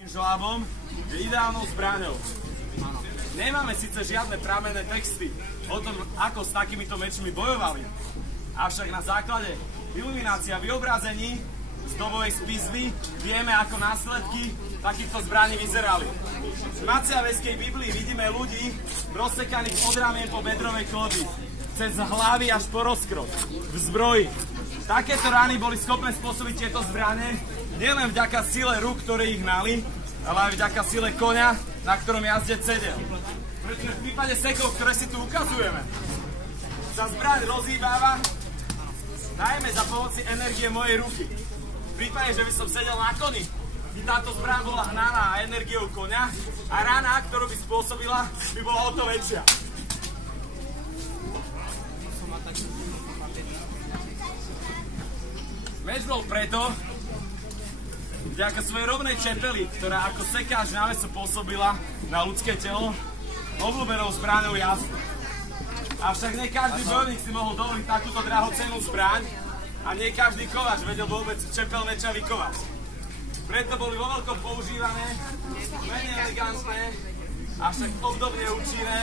Žlábom je ideálnou zbraňou. Nemáme síce žiadne pramenné texty o tom, ako s takýmito mečmi bojovali, avšak na základe iluminácia vyobrazení z dobovej spisby vieme, ako následky takýchto zbraní vyzerali. V Maciavejskej Biblii vidíme ľudí rozsekaných od ramien po bedrovej klody, cez hlavy až po rozkrok, v zbroji. Takéto rany boli schopné spôsobiť tieto zbrane nielen vďaka sile rúk, ktoré ich hnali, ale aj vďaka sile koňa, na ktorom jazdec sedel. Pretože v prípade sekov, ktoré si tu ukazujeme, sa zbraň rozhýbáva najmä za pomoci energie mojej ruky. V prípade, že by som sedel na koni, by táto zbraň bola hnaná energiou koňa a rana, ktorú by spôsobila, by bola o to väčšia. Meč bol preto, vďaka svojej rovnej čepeli, ktorá ako sekáč návesu pôsobila na ľudské telo, obľúbenou zbraňou jazdy. Avšak nie každý bojovník si mohol dovoliť takúto drahocennú zbraň a nie každý kováč vedel vôbec čepel meča vykovať. Preto boli vo veľkom používané, menej elegantné, avšak obdobne účinné